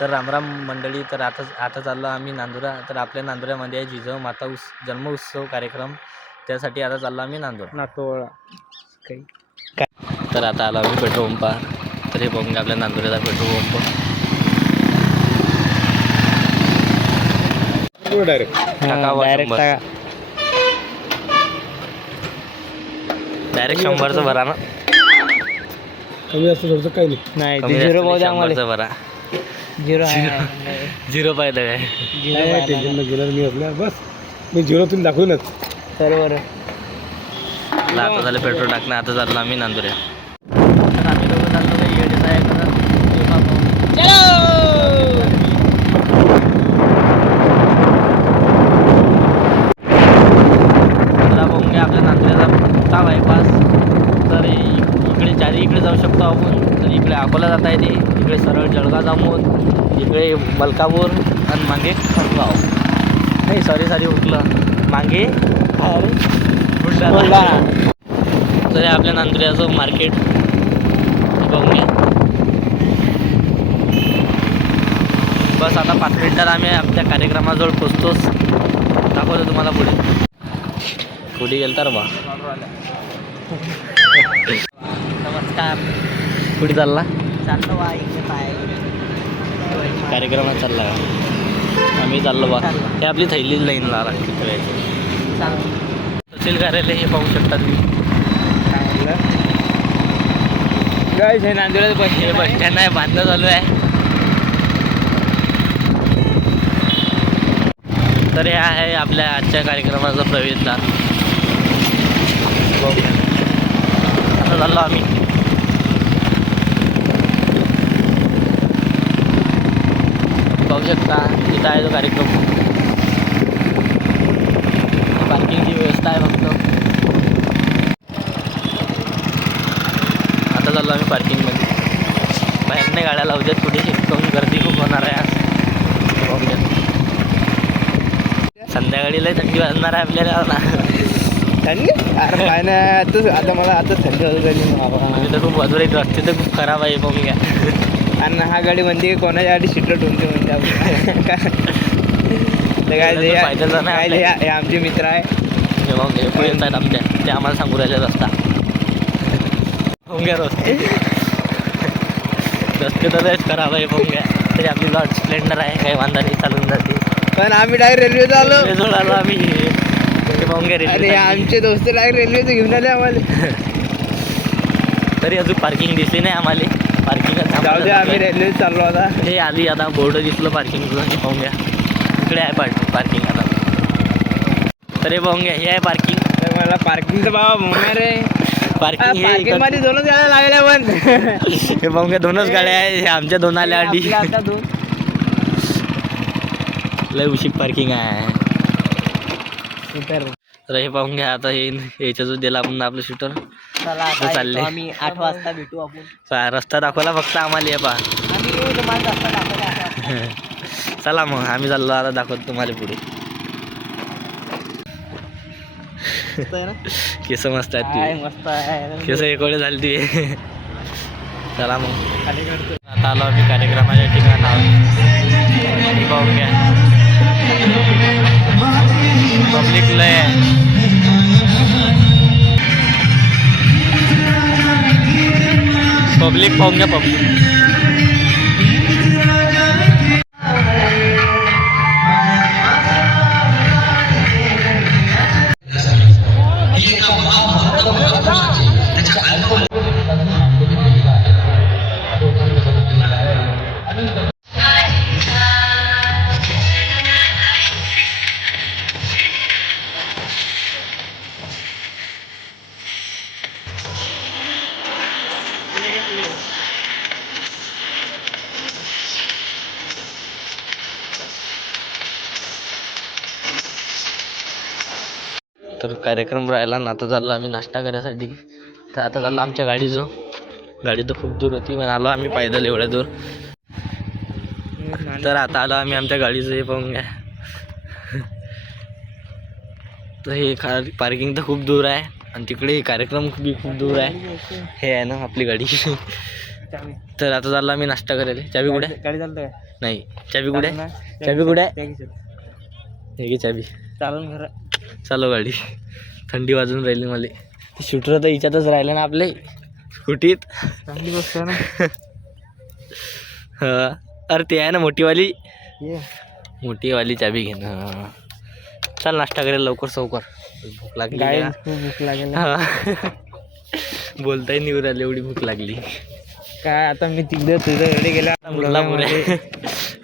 तर रामराम मंडळी. तर आता चाललो आम्ही नांदुरा. तर आपल्या नांदुऱ्यामध्ये आहे जिजाऊ माता जन्म उत्सव कार्यक्रम. त्यासाठी आता चाललो आम्ही नांदुरा. तर आता आलो आम्ही पेट्रोल पंपावर. तर हे बघून आपल्या नांदुऱ्याचा पेट्रोल पंप डायरेक्ट 100चं भरा ना. कमी असतं थोडंसं काही नाही. 100चं भरा. झिरो पाहिलं काय टेन्शन गेलं मी असल्या बस मी झिरोतून दाखवूनच बरोबर. आता झालं पेट्रोल टाकणं. आता चाललो आम्ही नांदुऱ्या. तर आम्ही दोघं चाललो काही येडे साहेब आपल्या नांदुऱ्याचा बायपास. तर इकडे जाऊ शकतो आपण. तर इकडे अकोला जाता येते, इकडे सरळ जळगाव जामोद, इकडे मलकापूर आणि मागे खंडगाव. नाही सॉरी उठलं मागे बुलढाणा. तर हे आपल्या नांदुऱ्याचं मार्केट बघून घ्या. बस आता 5 मिनिटात आम्ही आपल्या कार्यक्रमाजवळ पोचतोच. दाखवतो तुम्हाला पुढे गेलं तर बा. नमस्कार. कुठे चालला? कार्यक्रमात चालला. आम्ही चाललो बा. हे आपली थैली लाईन ला तहसील कार्यालय हे पाहू शकता तुम्ही. काय नांदुऱ्याचं बस स्टँड आहे, बांधणं चालू आहे. तर हे आहे आपल्या आजच्या कार्यक्रमाचा प्रवेशद्वार. आता चाललो आम्ही. पाहू शकता इथं आहे तो कार्यक्रम. पार्किंगची व्यवस्था आहे फक्त. आता चाललो आम्ही पार्किंगमध्ये. बाहेरने गाड्या लावतात पुढे शिकवून गर्दी खूप होणार आहे आज. संध्याकाळी लय थंडी वाजणार आहे आपल्याला. थंडी अरे काय नाही आता मला आता थंडी म्हणजे तर खूप वाजवर रस्ते तर खूप खराब आहे. बघून घ्या. आणि हा गाडी म्हणते की कोणाच्या गाडी सीटर ठेवते म्हणजे काय हे आमचे मित्र आहे. पुढे येत आहेत आमच्या. ते आम्हाला सांगू राहिले रस्ता. घ्या रस्ते तर लयच खराब आहे. बघून घ्या. तरी आपली लॉट स्प्लेंडर आहे, काही वांधा नाही, चालून जाते. पण आम्ही डायरेक्ट रेल्वे आलो आम्ही. अरे आमचे दोस्त डायरेक्ट रेल्वेचं घेऊन आले आम्हाला. तरी अजून पार्किंग दिसली नाही आम्हाला. पार्किंग जाऊ दे, आम्ही रेल्वे चाललो आता. हे आली आता बोर्ड दिसलं पार्किंगचं. हे पाहून घ्या. इकडे आहे पार्किंग आता. तर हे पाहून घ्या, हे आहे पार्किंग. तर मला पार्किंगचं बाबा म्हणणार आहे. पार्किंग मध्ये 2च गाड्या लागल्या पण हे पाहून घ्या. 2च गाड्या आहे. आमच्या 2 आल्या आधी. लय उशीक पार्किंग आहे. तर हे पाहून घ्या. आता हे याच्या जो दिला आपण आपलं शूटर चालले. आम्ही 8 वाजता भेटू आपण. रस्ता दाखवला फक्त आम्हाला. हे पहा. चला मग आम्ही चाललो आता. दाखवतो तुम्हाला पुढे. केस मस्त आहेत. केस एकोडे झाली ती. चला मग आता आलो आम्ही कार्यक्रमाच्या ठिकाणावर. पाहून घ्या. पब्लिक लय पब्लिक पाहून घ्या. पब्लिक तर कार्यक्रम राहिला ना. आता चाललो आम्ही नाश्ता करायसाठी. तर आता चाललो आमच्या गाडीचं. गाडी तर खूप दूर होती पण आलो आम्ही पैदल एवढ्या दूर. तर आता आलो आम्ही आमच्या गाडीचं. हे पाहून घ्या. तर हे पार्किंग तर खूप दूर आहे आणि तिकडे कार्यक्रम बी खूप दूर आहे. हे आहे ना आपली गाडी. तर आता चाललो आम्ही नाश्ता करायला. चाबी कुठे? गाडी चालतं काय? नाही, चाबी कुठे? चाबी कुठे? हे घे चाबी. चालून घर चालू गाडी. थंडी वाजून राहिली मला. शूटर तर हिच्यातच राहिलं ना आपले स्कूटीत. चांगली गोष्ट आहे ना. हा, अरे ते आहे ना मोठीवाली. ये मोठीवाली चाबी घे ना. चल नाश्ता करायला लवकर सवकर. भूक लागली गाडी का? खूप भूक लागेल. हा. बोलताही नाही राहिलं, एवढी भूक लागली. काय आता मी तिकडे तुझं एवढे गेला मुलापुरे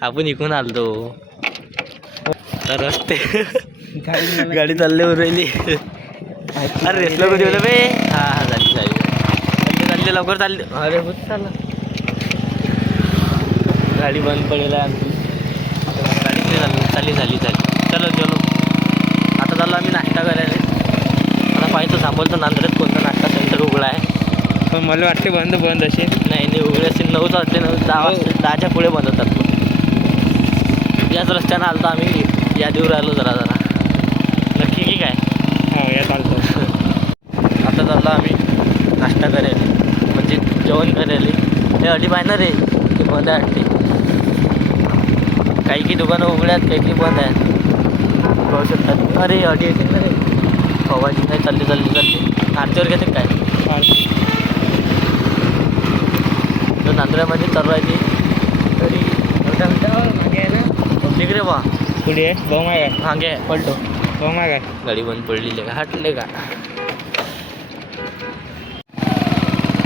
आपण इकून आलतो. तर रस्ते गाडी चालले राहिली. अरे रेसला कधी होलं बे. हा हा चालली चालली चालली लवकर चालली. अरे होत चाललं. गाडी बंद पडेल आमची. गाडी चालली चालली चलो चलो. आता चाललो आम्ही नाश्ता करायला. आता पाहिजे थांबवलं तर नांदऱ्यात कोणता नाश्ता सेंटर उघडा आहे. पण मला वाटते बंद असेल. नाही उघडे असेल. 9 वाजले 10च्या पुढे बंद होतात. याच रस्त्यानं आलो आम्ही. यादीवर आलो जरा नक्की की काय. हो या चालतो. आता चाललो आम्ही नाश्ता करायला, म्हणजे जेवण करायला. हे अडी पाहिजे रे, ते बंद आहे अड्डी. काही दुकानं उघड्यात, काही बंद आहेत. पाहू शकतात. अरे अडी येते ना रे. पवाजी काय चालली आरतीवर घेते काय. तर नांदऱ्यामध्ये चालू आहे ती. तरी अर्धा घंटा मागे आहे ना. तिकडे बा पुढे आहे भाऊ माय काय मागे पलटो. भाऊ माय काय गाडी बंद पडलेली का हटले का.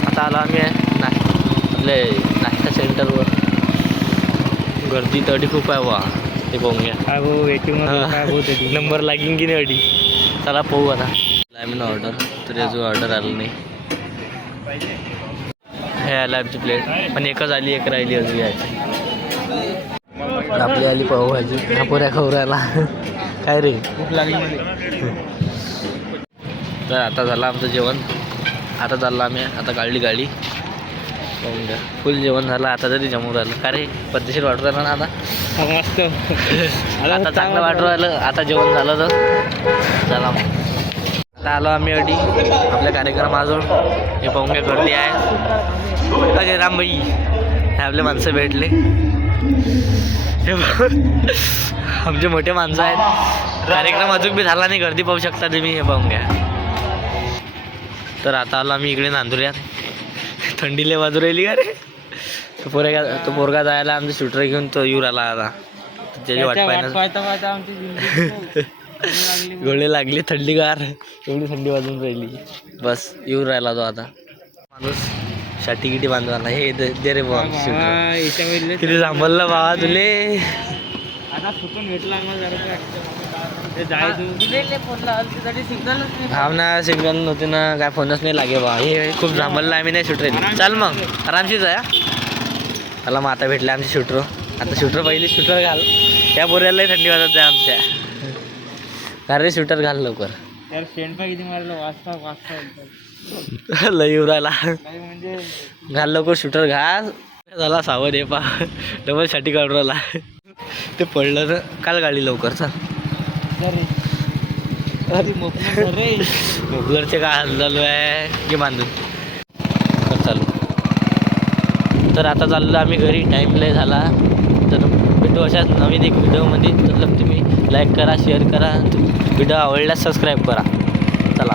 आता आलो आम्ही आपले नाश्ता सेंटरवर. गर्दी तर अडी खूप आहे वा. ते पाहून घ्या. काय भाऊ वेटिंग काय बहुत नंबर लागेन की नाही अडी. चला पाहू आता. आम्ही ऑर्डर तरी अजून ऑर्डर आलं नाही. हे आलं आमची प्लेट, पण एकच आली, एक राहिली अजून यायची. आपली आली पावभाजी. हा पुऱ्या खाऊ राहिला काय रे. भूक लागली मला. तर आता झालं आमचं जेवण. आता चाललं आम्ही. आता काढली गाडी. पाहून घ्या फुल जेवण झालं. आता तरी जमू राहिलं का रे. पद्धतशीर वाटू राहिलं ना आता. मस्त आता चांगलं वाटू राहिलं. आता जेवण झालं तर चला मग. आता आलो आम्ही अडी आपल्या कार्यक्रमाजवळ. हे पाहून घ्या गर्दी आहे. अजय रामबाई हे आपले माणसं भेटले. हे आमचे मोठे माणसं आहेत. कार्यक्रम अजून बी झाला नाही. गर्दी पाहू शकता तुम्ही. हे पाहून घ्या. तर आता आलो आम्ही इकडे नांदुऱ्यात. थंडीले वाजू राहिली का रे. तो पोरगा जायला आमचं शूटर घेऊन तो येऊ राहिला. आता त्याची वाट पाहिजे. गोळे लागली थंडीगार. एवढी थंडी वाजून राहिली. बस येऊ राहिला तो आता. माणूस शाटी गिटी बांधून आला. हे दे रे बॉल शूटर. किती सांभाळलं बाबा तुले. आता फुकून भेटला हा ना. सिग्नल नव्हते ना. काय फोनच नाही लागे बा. हे खूप सांभाळलं आम्ही. नाही शूटर चाल मग आरामशीच आहे. चला मग आता भेटले आमचे शूटर. आता शूटर पहिले शूटर घाल. त्या बोऱ्यालाही थंडी वाजत जाय आमच्या. अरे शूटर घाल लवकर. यार शेंडपा किती मारलं. वाजता लई उरायला. म्हणजे घाल लवकर शूटर घाल. झाला सावध आहे पा. डबल साठी काढून राहिला. ते पडलं ना. काल गाडी लवकर चल. अरे मोगलरचे काय हाल चालू आहे की बांधून तर चालू. तर आता चाललो आम्ही घरी. टाईम लय झाला. तर भेटू अशाच नवीन एक व्हिडिओमध्ये. मतलब तुम्ही लाईक करा, शेअर करा. व्हिडिओ आवडल्यास सबस्क्राईब करा. चला.